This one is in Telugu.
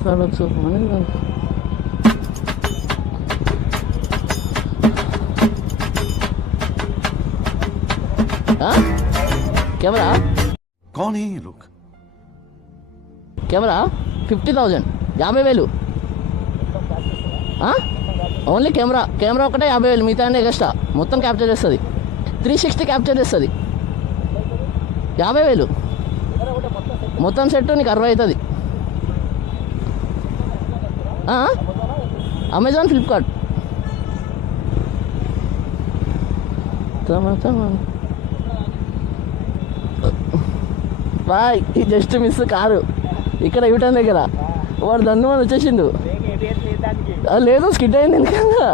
सड़क से कैमरा कौन है ये लोग? कैमरा 50,000 50,000 ఓన్లీ కెమెరా ఒకటే 50,000 మిగతా అన్నీ ఎక్స్ట్రా మొత్తం క్యాప్చర్ చేస్తుంది 360 క్యాప్చర్ చేస్తుంది 50,000 మొత్తం సెట్ నీకు 60 అవుతుంది అమెజాన్ ఫ్లిప్కార్ట్ బాయ్ ఈ జస్ట్ మిస్ కారు ఇక్కడ యూటర్న్ దగ్గర వాడు దన్ను అని వచ్చేసిండు లేదు స్కిడ్ అయింది ఎందుకంగా